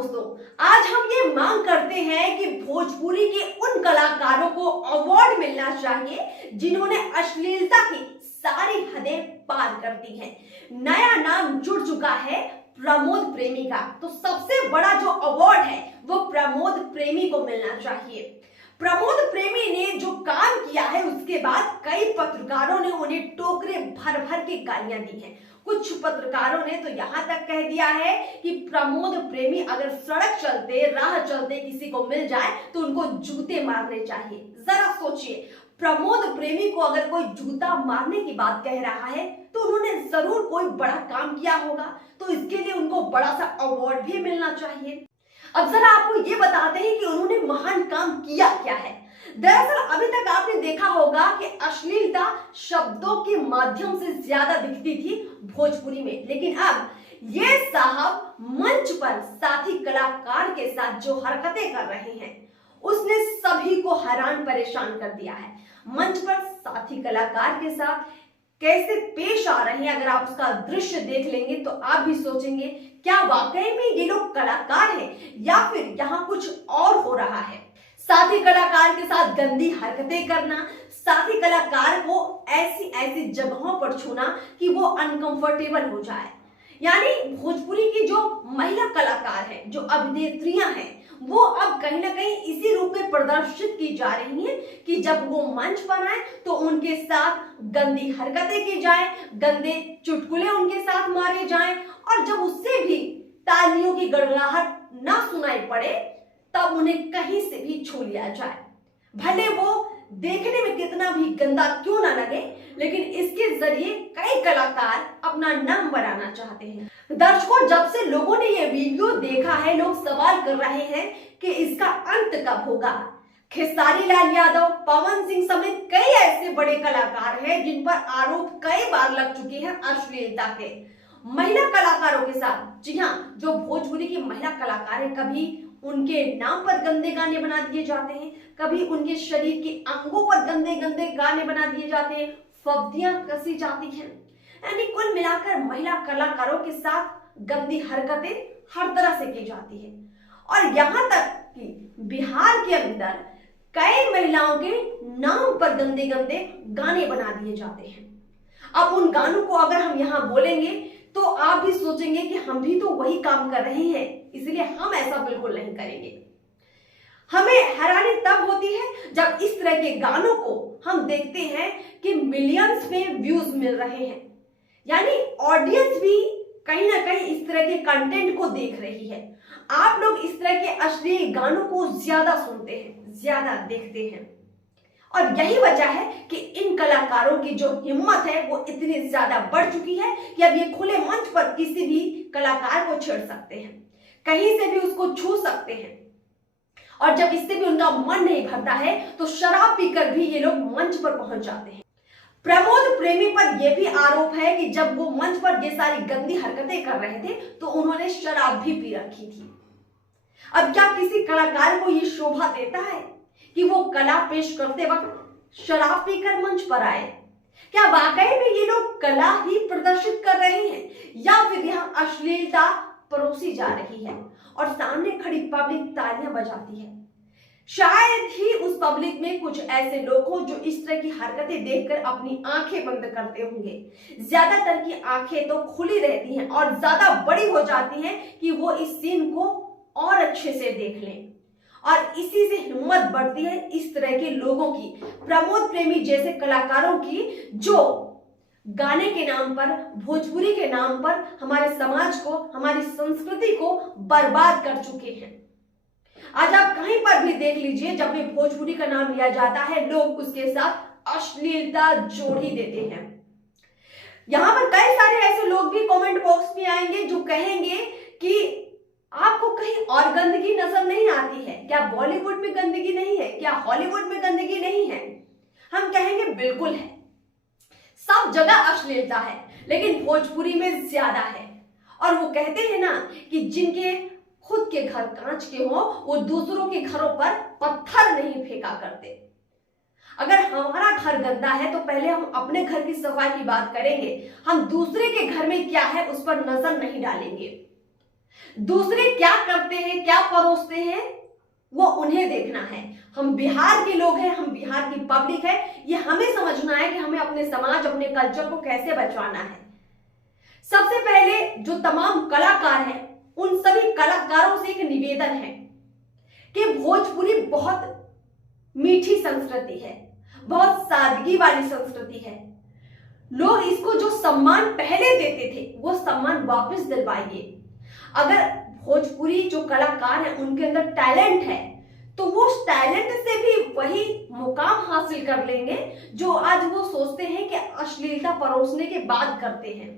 दोस्तों, आज हम ये मांग करते हैं कि भोजपुरी के उन कलाकारों को अवार्ड मिलना चाहिए जिन्होंने अश्लीलता की सारी हदें पार कर दी हैं। नया नाम जुड़ चुका है प्रमोद प्रेमी का, तो सबसे बड़ा जो अवार्ड है वो प्रमोद प्रेमी को मिलना चाहिए। प्रमोद प्रेमी ने जो काम किया है उसके बाद कई पत्रकारों ने उन्हें टोकरे भर भर के गालियां दी हैं। कुछ पत्रकारों ने तो यहां तक कह दिया है कि प्रमोद प्रेमी अगर सड़क चलते राह चलते किसी को मिल जाए तो उनको जूते मारने चाहिए। जरा सोचिए, प्रमोद प्रेमी को अगर कोई जूता मारने की बात कह रहा है तो उन्होंने जरूर कोई बड़ा काम किया होगा, तो इसके लिए उनको बड़ा सा अवार्ड भी मिलना चाहिए। अब जरा आपको ये बताते हैं कि उन्होंने महान काम किया क्या है। दरअसल अभी तक आपने देखा होगा कि अश्लीलता शब्दों के माध्यम से ज्यादा दिखती थी भोजपुरी में, लेकिन अब ये साहब मंच पर साथी कलाकार के साथ जो हरकतें कर रहे हैं उसने सभी को हैरान परेशान कर दिया है। मंच पर साथी कलाकार के साथ कैसे पेश आ रहे हैं, अगर आप उसका दृश्य देख लेंगे तो आप भी सोचेंगे क्या वाकई में ये लोग कलाकार हैं या फिर यहाँ कुछ और हो रहा है। साथी कलाकार के साथ गंदी हरकतें करना, साथी कलाकार को ऐसी ऐसी जगहों पर छूना कि वो अनकंफर्टेबल हो जाए। यानी भोजपुरी की जो महिला कलाकार हैं, जो अभिनेत्रियां हैं, वो अब कहीं ना कहीं इसी रूप में प्रदर्शित की जा रही हैं कि जब वो मंच पर आए तो उनके साथ गंदी हरकतें की जाए, गंदे चुटकुले उनके साथ मारे जाएं, और जब उससे भी तालियों की गड़गड़ाहट ना सुनाई पड़े तब उन्हें कहीं से भी छू लिया जाए। भले वो देखने में कितना भी गंदा क्यों ना लगे, लेकिन इसके जरिए कई कलाकार अपना नाम बनाना चाहते हैं। दर्शकों, जब से लोगों ने ये वीडियो देखा है, लोग सवाल कर रहे हैं कि इसका अंत कब होगा। खेसारी लाल यादव, पवन सिंह समेत कई ऐसे बड़े कलाकार हैं जिन पर आरोप कई बार लग चुके हैं अश्लीलता के। महिला कलाकारों के साथ, जी हाँ, जो भोजपुरी की महिला कलाकार है, कभी उनके नाम पर गंदे गाने बना दिए जाते हैं, कभी उनके शरीर के अंगों पर गंदे गंदे गाने बना दिए जाते हैं, फब्दियां कसी जाती हैं। यानी कुल मिलाकर महिला कलाकारों के साथ गंदी हरकतें हर तरह से की जाती है, और यहाँ तक कि बिहार के अंदर कई महिलाओं के नाम पर गंदे गंदे गाने बना दिए जाते हैं। अब उन गानों को अगर हम यहाँ बोलेंगे तो आप भी सोचेंगे कि हम भी तो वही काम कर रहे हैं, इसलिए हम ऐसा बिल्कुल नहीं करेंगे। हमें हैरानी तब होती है जब इस तरह के गानों को हम देखते हैं कि मिलियंस में व्यूज मिल रहे हैं, यानी ऑडियंस भी कहीं ना कहीं इस तरह के कंटेंट को देख रही है। आप लोग इस तरह के अश्लील गानों को ज्यादा सुनते हैं, ज्यादा देखते हैं, और यही वजह है कि इन कलाकारों की जो हिम्मत है वो इतनी ज्यादा बढ़ चुकी है कि अब ये खुले मंच पर किसी भी कलाकार को छेड़ सकते हैं, कहीं से भी उसको छू सकते हैं, और जब इससे भी उनका मन नहीं भरता है तो शराब पीकर भी ये लोग मंच पर पहुंच जाते हैं। प्रमोद प्रेमी पर यह भी आरोप है कि जब वो मंच पर ये सारी गंदी हरकतें कर रहे थे तो उन्होंने शराब भी पी रखी थी। अब क्या किसी कलाकार को ये शोभा देता है कि वो कला पेश करते वक्त शराब पीकर मंच पर आए? क्या वाकई में ये लोग कला ही प्रदर्शित कर रहे हैं या फिर यहाँ अश्लीलता परोसी जा रही है और सामने खड़ी पब्लिक तालियां बजाती है? शायद ही उस पब्लिक में कुछ ऐसे लोग हों जो इस तरह की हरकतें देखकर अपनी आंखें बंद करते होंगे। ज्यादातर की आंखें तो खुली रहती हैं और ज्यादा बड़ी हो जाती हैं कि वो इस सीन को और अच्छे से देख लें, और इसी से हिम्मत बढ़ती है इस तरह के लोगों की, प्रमोद प्रेमी जैसे कलाकारों की, जो गाने के नाम पर, भोजपुरी के नाम पर हमारे समाज को, हमारी संस्कृति को बर्बाद कर चुके हैं। आज आप कहीं पर भी देख लीजिए, जब भी भोजपुरी का नाम लिया जाता है लोग उसके साथ अश्लीलता जोड़ ही देते हैं। यहां पर कई सारे ऐसे लोग भी कमेंट बॉक्स में आएंगे जो कहेंगे कि आपको कहीं और गंदगी नजर नहीं आती है क्या? बॉलीवुड में गंदगी नहीं है क्या? हॉलीवुड में गंदगी नहीं है? हम कहेंगे बिल्कुल है, सब जगह अश्लीलता है, लेकिन भोजपुरी में ज्यादा है। और वो कहते हैं ना कि जिनके खुद के घर कांच के हों वो दूसरों के घरों पर पत्थर नहीं फेंका करते। अगर हमारा घर गंदा है तो पहले हम अपने घर की सफाई की बात करेंगे, हम दूसरे के घर में क्या है उस पर नजर नहीं डालेंगे। दूसरे क्या करते हैं, क्या परोसते हैं, वो उन्हें देखना है। हम बिहार के लोग हैं, हम बिहार की पब्लिक है, ये हमें समझना है कि हमें अपने समाज, अपने कल्चर को कैसे बचाना है। सबसे पहले जो तमाम कलाकार हैं, उन सभी कलाकारों से एक निवेदन है कि भोजपुरी बहुत मीठी संस्कृति है, बहुत सादगी वाली संस्कृति है। लोग इसको जो सम्मान पहले देते थे वो सम्मान वापस दिलवाइए। अगर भोजपुरी जो कलाकार हैं उनके अंदर टैलेंट है तो वो टैलेंट से भी वही मुकाम हासिल कर लेंगे जो आज वो सोचते हैं कि अश्लीलता परोसने के बाद करते हैं।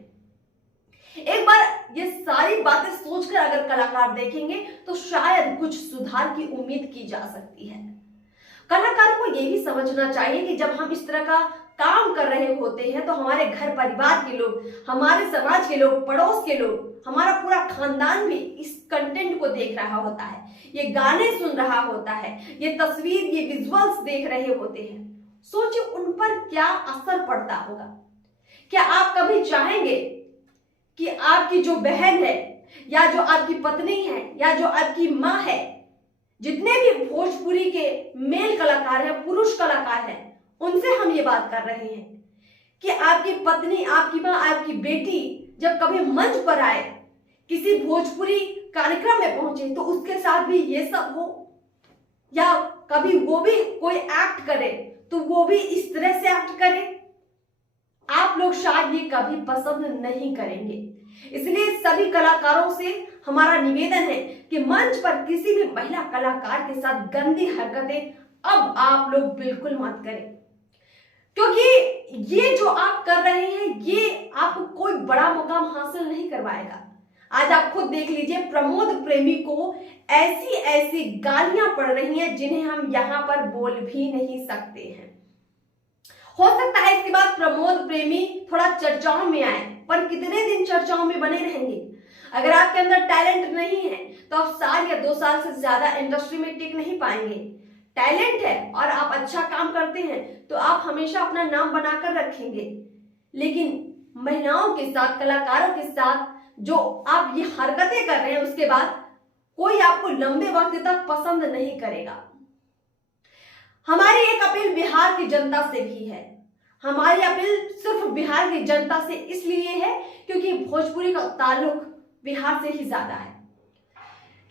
एक बार ये सारी बातें सोचकर अगर कलाकार देखेंगे तो शायद कुछ सुधार की उम्मीद की जा सकती है। कलाकारों को यह भी समझना चाहिए कि जब हम इस तरह का काम कर रहे होते हैं तो हमारे घर परिवार के लोग, हमारे समाज के लोग, पड़ोस के लोग, हमारा पूरा खानदान भी इस कंटेंट को देख रहा होता है, ये गाने सुन रहा होता है, ये तस्वीर, ये विजुअल्स देख रहे होते हैं। सोचिए उन पर क्या असर पड़ता होगा। क्या आप कभी चाहेंगे कि आपकी जो बहन है या जो आपकी पत्नी है या जो आपकी माँ है, जितने भी भोजपुरी के मेल कलाकार हैं, पुरुष कलाकार हैं, उनसे हम ये बात कर रहे हैं कि आपकी पत्नी, आपकी माँ, आपकी बेटी जब कभी मंच पर आए, किसी भोजपुरी कार्यक्रम में पहुंचे तो उसके साथ भी ये सब हो, या कभी वो भी कोई एक्ट करे तो वो भी इस तरह से एक्ट करे? आप लोग शायद ये कभी पसंद नहीं करेंगे। इसलिए सभी कलाकारों से हमारा निवेदन है कि मंच पर किसी भी महिला कलाकार के साथ गंदी हरकतें अब आप लोग बिल्कुल मत करें, क्योंकि ये जो आप कर रहे हैं ये आपको कोई बड़ा मुकाम हासिल नहीं करवाएगा। आज आप खुद देख लीजिए, प्रमोद प्रेमी को ऐसी ऐसी गालियां पड़ रही हैं जिन्हें हम यहां पर बोल भी नहीं सकते हैं। हो सकता है इसके बाद प्रमोद प्रेमी थोड़ा चर्चाओं में आए, पर कितने दिन चर्चाओं में बने रहेंगे? अगर आपके अंदर टैलेंट नहीं है तो आप साल या 2 साल से ज्यादा इंडस्ट्री में टिक नहीं पाएंगे। टैलेंट है और आप अच्छा काम करते हैं तो आप हमेशा अपना नाम बनाकर रखेंगे। लेकिन महिलाओं के साथ, कलाकारों के साथ जो आप ये हरकतें कर रहे हैं, उसके बाद कोई आपको लंबे वक्त तक पसंद नहीं करेगा। हमारी एक अपील बिहार की जनता से भी है। हमारी अपील सिर्फ बिहार की जनता से इसलिए है क्योंकि भोजपुरी का ताल्लुक बिहार से ही ज्यादा है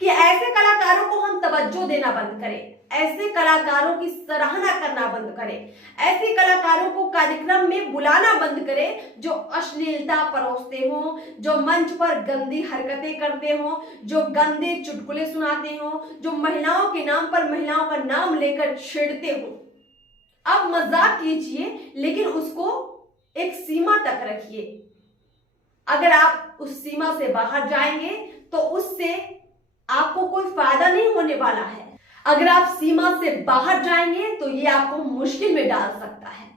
कि ऐसे कलाकारों को हम तवज्जो देना बंद करें, ऐसे कलाकारों की सराहना करना बंद करें, ऐसे कलाकारों को कार्यक्रम में बुलाना बंद करें जो अश्लीलता परोसते हो, जो मंच पर गंदी हरकतें करते हो, जो गंदे चुटकुले सुनाते हो, जो महिलाओं के नाम पर महिलाओं का नाम लेकर छेड़ते हो। आप मजाक कीजिए लेकिन उसको एक सीमा तक रखिए। अगर आप उस सीमा से बाहर जाएंगे तो उससे आपको कोई फायदा नहीं होने वाला है। अगर आप सीमा से बाहर जाएंगे तो ये आपको मुश्किल में डाल सकता है।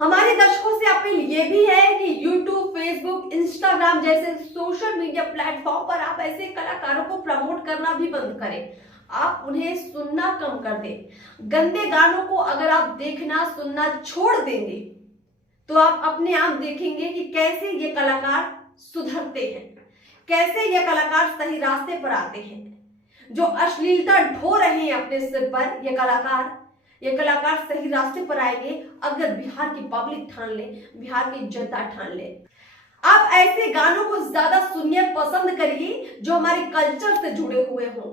हमारे दर्शकों से अपील ये भी है कि YouTube, Facebook, Instagram जैसे सोशल मीडिया प्लेटफॉर्म पर आप ऐसे कलाकारों को प्रमोट करना भी बंद करें। आप उन्हें सुनना कम कर दें। गंदे गानों को अगर आप देखना सुनना छोड़ देंगे तो आप अपने आप देखेंगे कि कैसे ये कलाकार सुधरते हैं, कैसे ये कलाकार सही रास्ते पर आते हैं। जो अश्लीलता ढो रहे हैं अपने सिर पर, ये कलाकार सही रास्ते पर आएंगे अगर बिहार की पब्लिक ठान ले, बिहार की जनता ठान ले। आप ऐसे गानों को ज्यादा सुनिए, पसंद करिए जो हमारे कल्चर से जुड़े हुए हों,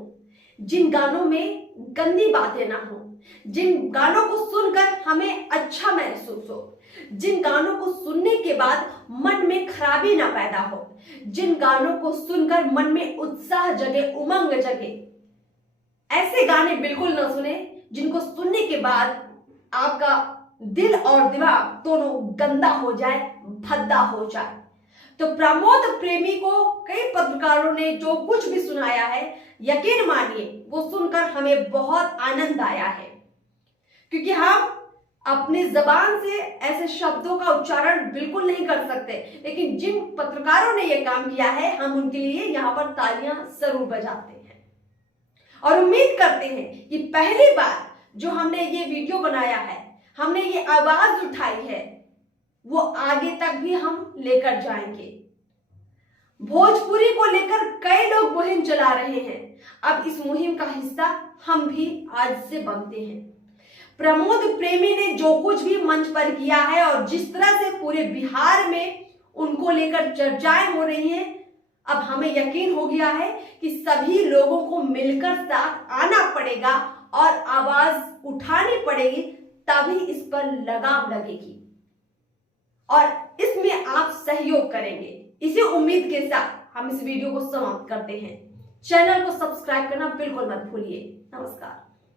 जिन गानों में गंदी बातें ना हो, जिन गानों को सुनकर हमें अच्छा महसूस हो, जिन गानों को सुनने के बाद मन में खराबी ना पैदा हो, जिन गानों को सुनकर मन में उत्साह जगे, उमंग जगे। ऐसे गाने बिल्कुल ना सुने जिनको सुनने के बाद आपका दिल और दिमाग दोनों गंदा हो जाए, भद्दा हो जाए। तो प्रमोद प्रेमी को कई पत्रकारों ने जो कुछ भी सुनाया है, यकीन मानिए वो सुनकर हमें बहुत आनंद आया है, क्योंकि हम अपनी जबान से ऐसे शब्दों का उच्चारण बिल्कुल नहीं कर सकते। लेकिन जिन पत्रकारों ने यह काम किया है, हम उनके लिए यहाँ पर तालियां जरूर बजाते हैं और उम्मीद करते हैं कि पहली बार जो हमने ये वीडियो बनाया है, हमने ये आवाज उठाई है, वो आगे तक भी हम लेकर जाएंगे। भोजपुरी को लेकर कई लोग मुहिम चला रहे हैं। अब इस मुहिम का हिस्सा हम भी आज से बनते हैं। प्रमोद प्रेमी ने जो कुछ भी मंच पर किया है और जिस तरह से पूरे बिहार में उनको लेकर चर्चाएं हो रही हैं, अब हमें यकीन हो गया है कि सभी लोगों को मिलकर साथ आना पड़ेगा और आवाज उठानी पड़ेगी, तभी इस पर लगाम लगेगी और इसमें आप सहयोग करेंगे। इसी उम्मीद के साथ हम इस वीडियो को समाप्त करते हैं। चैनल को सब्सक्राइब करना बिल्कुल मत भूलिए। नमस्कार।